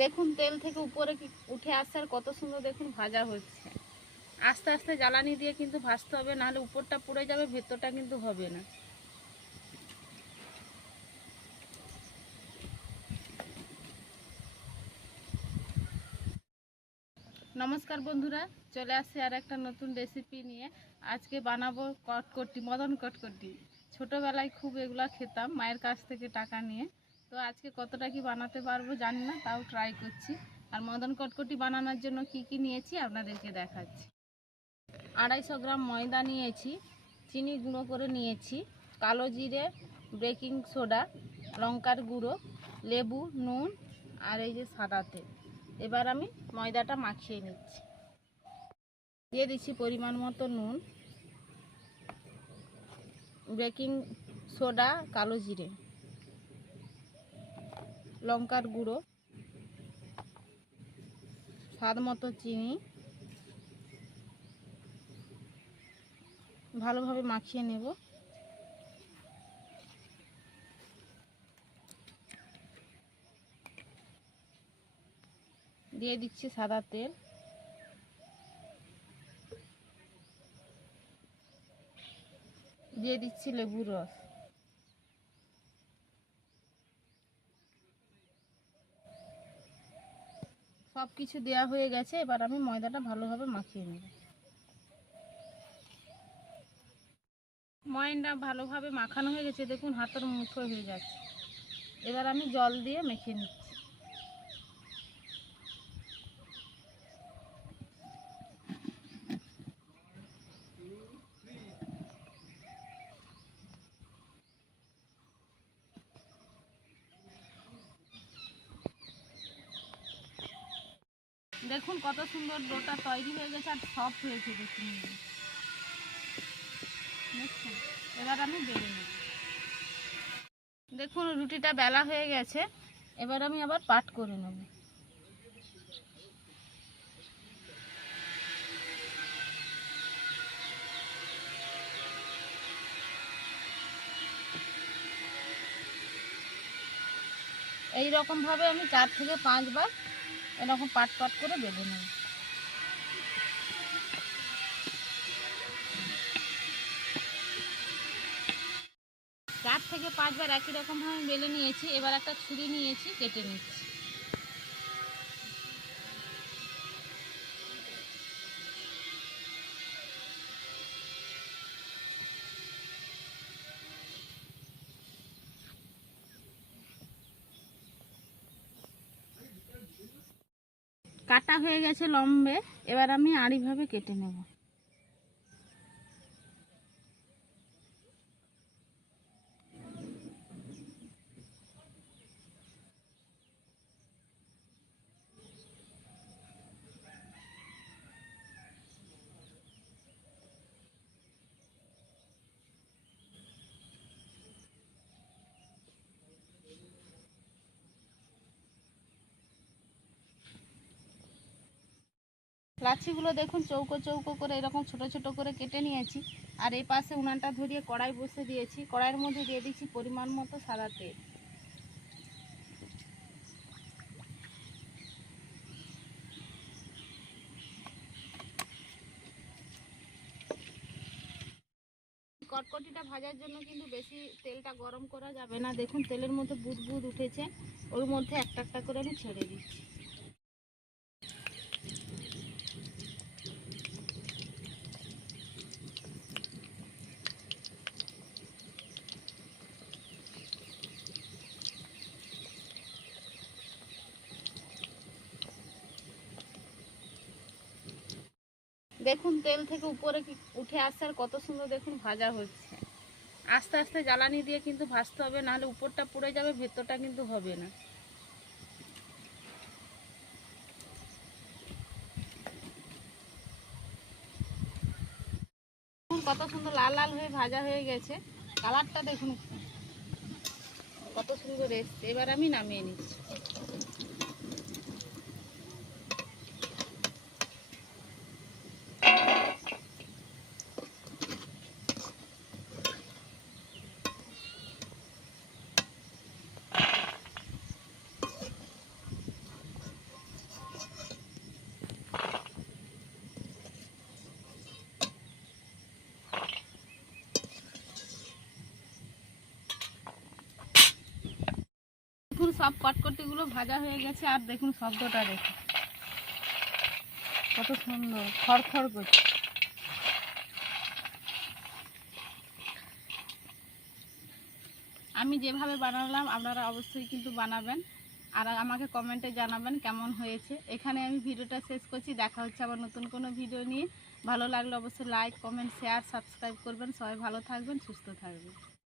দেখুন, তেল থেকে উপরে উঠে আসছে আর কত সুন্দর দেখুন ভাজা হচ্ছে। আস্তে আস্তে জ্বালানি দিয়ে কিন্তু ভাজতে হবে, নাহলে উপরটা পুড়ে যাবে, ভেতরটা কিন্তু হবে না। নমস্কার বন্ধুরা, চলে আসছি আর একটা নতুন রেসিপি নিয়ে। আজকে বানাবো কটকটি, মদন কটকটি। ছোটোবেলায় খুব এগুলা খেতাম, মায়ের কাছ থেকে টাকা নিয়ে। তো আজকে কতটা কি বানাতে পারব জানি না, তাও ট্রাই করছি। আর মদন কটকটি বানানোর জন্য কি কি নিয়েছি আপনাদেরকে দেখাচ্ছি। আড়াইশো গ্রাম ময়দা নিয়েছি, চিনি গুঁড়ো করে নিয়েছি, কালো জিরে বেকিং সোডা লঙ্কার গুঁড়ো, লেবু, নুন আর এই যে সাদা তেল। এবার আমি ময়দাটা মাখিয়ে নিচ্ছি। দিয়ে দিচ্ছি পরিমাণ মতো নুন বেকিং সোডা কালো জিরে। লঙ্কার গুঁড়ো, স্বাদ মতো চিনি, ভালোভাবে মাখিয়ে নেব। দিয়ে দিচ্ছি সাদা তেল। দিয়ে দিচ্ছি লেবুর রস। সব কিছু দেওয়া হয়ে গেছে, এবার আমি ময়দাটা ভালোভাবে মাখিয়ে নেব। ময়দা ভালোভাবে মাখানো হয়ে গেছে, দেখুন হাতের মুঠো হয়ে যাচ্ছে। এবার আমি জল দিয়ে মেখে নিচ্ছি। দেখুন কত সুন্দর ডোটা তৈরি হয়ে গেছে আর সফট হয়েছে দেখুন। এবার আমি বেলে নেব। দেখুন, রুটিটা বেলা হয়ে গেছে, এবার আমি আবার পাট করে নেব। এই রকম ভাবে আমি চার থেকে পাঁচবার এরকম পাট পাট করে বেঁধে নেব। চার থেকে পাঁচবার একই রকমভাবে বেলে নিয়েছি, এবার একটা ছুরি নিয়েছি, কেটে নিচ্ছি। কাটা হয়ে গেছে লম্বে এবার আমি আড়িভাবে কেটে নেব। লাচ্ছিগুলো দেখুন, চৌকো চৌকো করে এরকম ছোট ছোট করে কেটে নিয়েছি। আর এই পাশে উনানটা ধরিয়ে কড়াই বসে দিয়েছি। কড়াইয়ের মধ্যে দিয়ে দিচ্ছি পরিমাণ মতো সাদা তেল। কটকটিটা ভাজার জন্য কিন্তু বেশি তেলটা গরম করা যাবে না। দেখুন, তেলের মধ্যে বুদ বুদ উঠেছে। ওর মধ্যে একটা একটা করে আমি ছেড়ে দিচ্ছি। দেখুন, তেল থেকে উপরে উঠে আসছে আর কত সুন্দর দেখুন ভাজা হচ্ছে। আস্তে আস্তে জ্বালানি দিয়ে কিন্তু ভাজতে হবে, নাহলে উপরটা পুড়ে যাবে, ভেতরটা কিন্তু হবে না। কত সুন্দর লাল লাল হয়ে ভাজা হয়ে গেছে। কালারটা দেখুন, কত সুন্দর এসছে। এবার আমি নামিয়ে নিচ্ছি। সব কটকটিগুলো ভাজা হয়ে গেছে, আর দেখুন শব্দটা দেখুন। কত সুন্দর, খড়খড় করছে। আমি যেভাবে বানালাম, আপনারা অবশ্যই কিন্তু বানাবেন। আর আমাকে কমেন্টে জানাবেন কেমন হয়েছে। এখানে আমি ভিডিওটা শেষ করছি। দেখা হচ্ছে আবার নতুন কোনো ভিডিও নিয়ে। ভালো লাগলে অবশ্যই লাইক কমেন্ট শেয়ার সাবস্ক্রাইব করবেন। সবাই ভালো থাকবেন, সুস্থ থাকবেন।